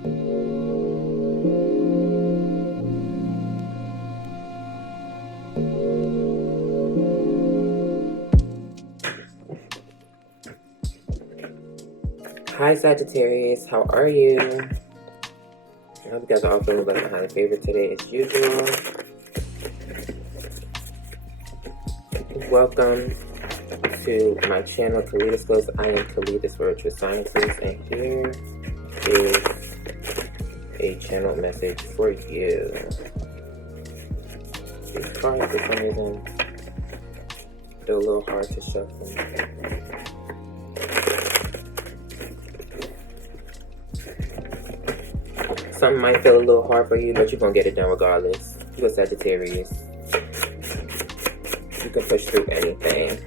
Hi Sagittarius, how are you? I hope you guys are all feeling blessed and highly favored today as usual. Welcome to my channel, Kaleidoscopes. I am Khalid, the Spiritual Scientist, and here is a channel message for you. These cards, for some reason, they're a little hard to shuffle. Something might feel a little hard for you, but you're going to get it done regardless. You're a Sagittarius. You can push through anything.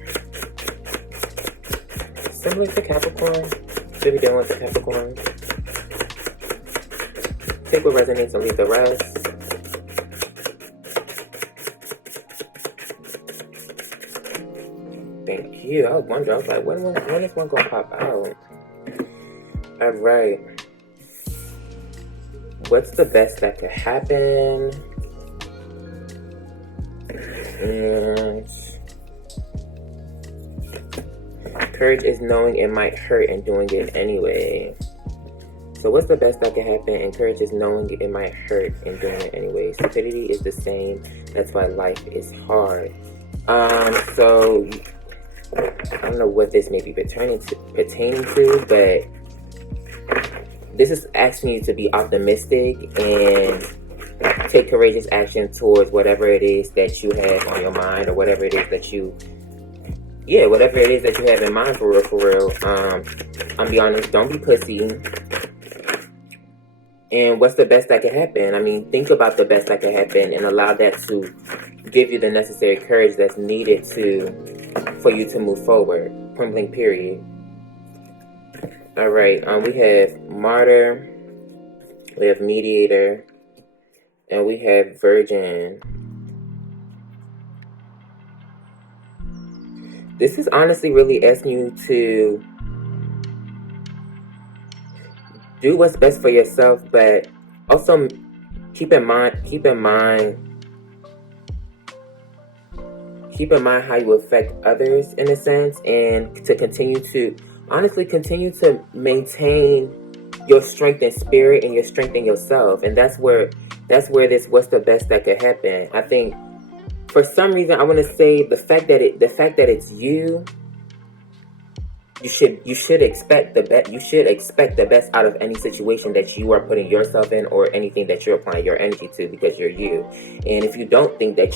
Similar to Capricorn. Should be dealing with the Capricorn. Take what resonates and leave the rest. Thank you. I was wondering, I was like, when is one going to pop out? Alright. What's the best that could happen? And courage is knowing it might hurt and doing it anyway. So what's the best that could happen? And courage is knowing it might hurt and doing it anyway. Stupidity is the same. That's why life is hard. So I don't know what this may be pertaining to, but this is asking you to be optimistic and take courageous action towards whatever it is that you have on your mind, or whatever it is that you have in mind, for real. I'm be honest, don't be pussy. And what's the best that can happen? I mean, think about the best that can happen and allow that to give you the necessary courage that's needed for you to move forward. Point blank, period. Alright, we have Martyr, we have Mediator, and we have Virgin. This is honestly really asking you to do what's best for yourself, but also keep in mind how you affect others in a sense, and to continue to maintain your strength in spirit and your strength in yourself. And that's where this what's the best that could happen. I think for some reason I want to say the fact that it's you should expect the best. You should expect the best out of any situation that you are putting yourself in, or anything that you're applying your energy to, because you're you. And if you don't think that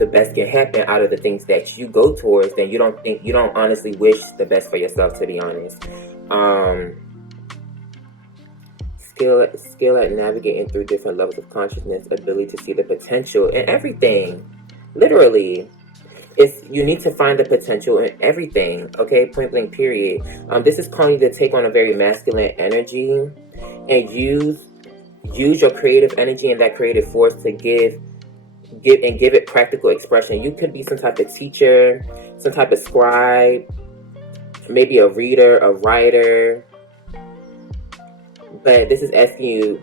the best can happen out of the things that you go towards, then you don't honestly wish the best for yourself, to be honest. Skill at navigating through different levels of consciousness, ability to see the potential in everything. Literally. You need to find the potential in everything, okay? Point blank, period. This is calling you to take on a very masculine energy and use your creative energy and that creative force to give it practical expression. You could be some type of teacher, some type of scribe, maybe a reader, a writer. But this is asking you,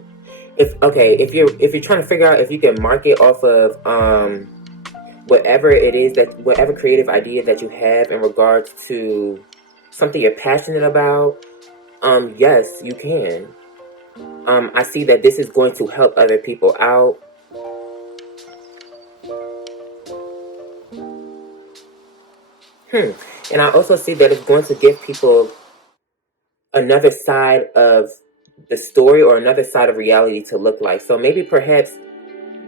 if you're trying to figure out if you can market off of whatever creative idea that you have in regards to something you're passionate about, yes, you can. I see that this is going to help other people out. And I also see that it's going to give people another side of the story, or another side of reality to look like. So maybe perhaps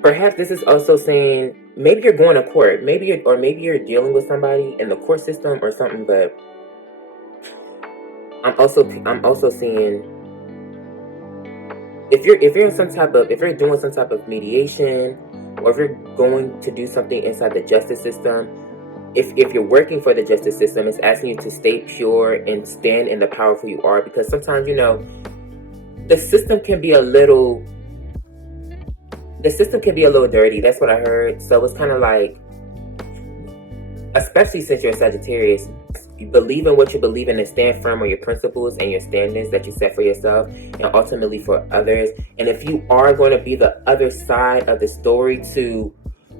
this is also saying, maybe you're going to court, maybe you're dealing with somebody in the court system or something. But I'm also seeing, if you're doing some type of mediation, or if you're going to do something inside the justice system, if you're working for the justice system, it's asking you to stay pure and stand in the power of who you are, because sometimes, the system can be a little dirty. That's what I heard. So it's kind of like, especially since you're a Sagittarius, believe in what you believe in and stand firm on your principles and your standards that you set for yourself and ultimately for others. And if you are going to be the other side of the story to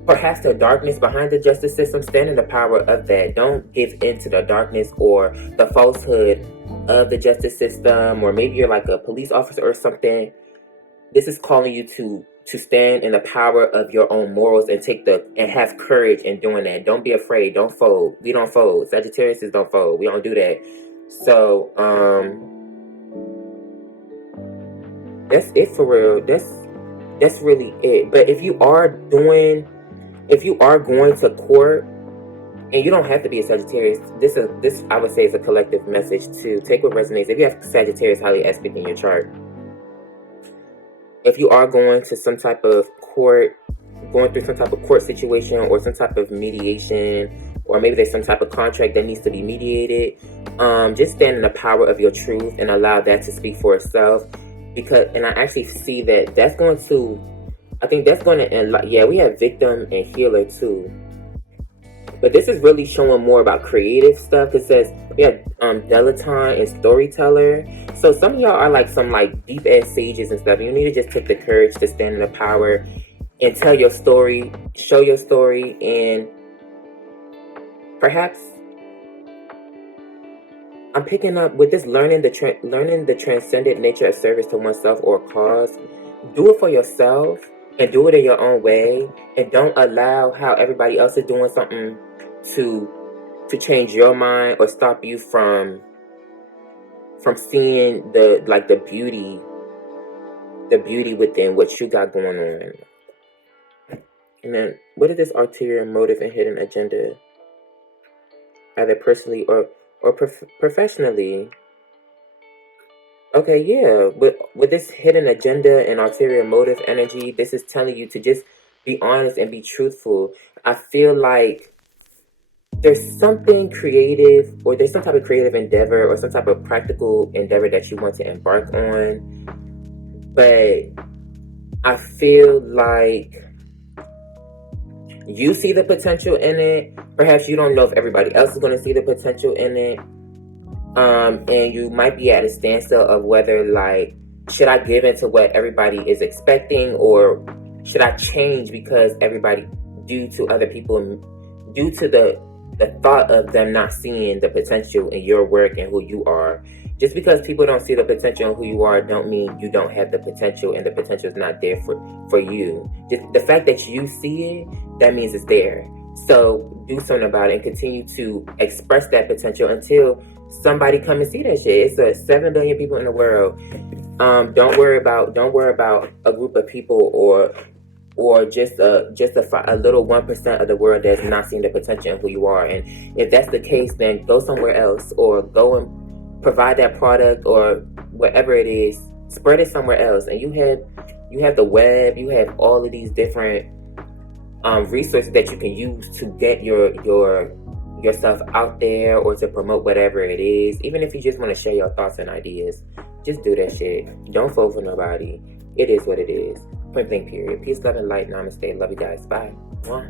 perhaps the darkness behind the justice system, stand in the power of that. Don't give in to the darkness or the falsehood of the justice system, or maybe you're like a police officer or something. This is calling you to stand in the power of your own morals and and have courage in doing that. Don't be afraid. Don't fold. We don't fold. Sagittarius don't fold. We don't do that. So that's it for real. That's really it. But if you are going to court, and you don't have to be a Sagittarius, this I would say is a collective message too. Take what resonates. If you have Sagittarius highly aspect in your chart, if you are going to some type of court, going through some type of court situation or some type of mediation, or maybe there's some type of contract that needs to be mediated, just stand in the power of your truth and allow that to speak for itself. And I actually see that's going to, I think that's going to, yeah, we have victim and healer too. But this is really showing more about creative stuff. It says we have dilettante and storyteller. So some of y'all are like some like deep ass sages and stuff. You need to just take the courage to stand in the power and tell your story, show your story, and perhaps I'm picking up with this learning the transcendent nature of service to oneself or cause. Do it for yourself and do it in your own way, and don't allow how everybody else is doing something to change your mind or stop you from seeing the beauty within what you got going on. And then, what is this ulterior motive and hidden agenda, either personally or professionally? Okay, yeah, with this hidden agenda and ulterior motive energy, this is telling you to just be honest and be truthful. I feel like there's something creative, or there's some type of creative endeavor or some type of practical endeavor that you want to embark on. But I feel like you see the potential in it. Perhaps you don't know if everybody else is going to see the potential in it. And you might be at a standstill of whether, like, should I give into what everybody is expecting, or should I change because everybody, due to other people, due to the thought of them not seeing the potential in your work and who you are. Just because people don't see the potential in who you are don't mean you don't have the potential and the potential is not there for you. Just the fact that you see it, that means it's there. So do something about it and continue to express that potential until somebody come and see that shit. It's 7 billion people in the world. Don't worry about a group of people or just a little 1% of the world that's not seeing the potential in who you are. And if that's the case, then go somewhere else, or go and provide that product or whatever it is, spread it somewhere else. And you have the web, you have all of these different resources that you can use to get yourself out there, or to promote whatever it is. Even if you just want to share your thoughts and ideas, just do that shit. Don't fall for nobody. It is what it is. Point blank period. Peace, love, and light. Namaste. Love you guys. Bye. Mwah.